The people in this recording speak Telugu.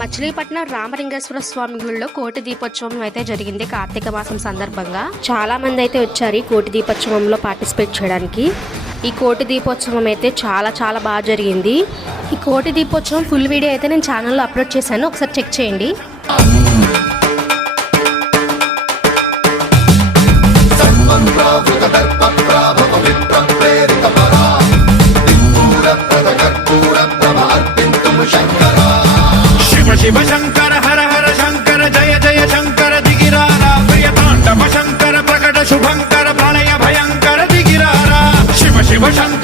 మచిలీపట్నం రామలింగేశ్వర స్వామి గుడిలో కోటి దీపోత్సవం అయితే జరిగింది కార్తీక మాసం సందర్భంగా. చాలా మంది అయితే వచ్చారు ఈ కోటి దీపోత్సవంలో పార్టిసిపేట్ చేయడానికి. ఈ కోటి దీపోత్సవం అయితే చాలా బాగా జరిగింది. ఈ కోటి దీపోత్సవం ఫుల్ వీడియో అయితే నేను ఛానల్లో అప్లోడ్ చేశాను, ఒకసారి చెక్ చేయండి. शिव शंकर हर हर शंकर जय जय शंकर दिगिरारा प्रिय तांडव शंकर प्रकट शुभंकर प्रलय भयंकर दिगिरारा शिव शिव शंकर